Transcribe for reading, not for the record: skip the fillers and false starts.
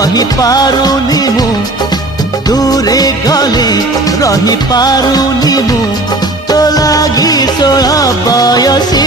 रही पारुनी मु दूरे गले रही पारुनी मु तो लागी 16 बयसी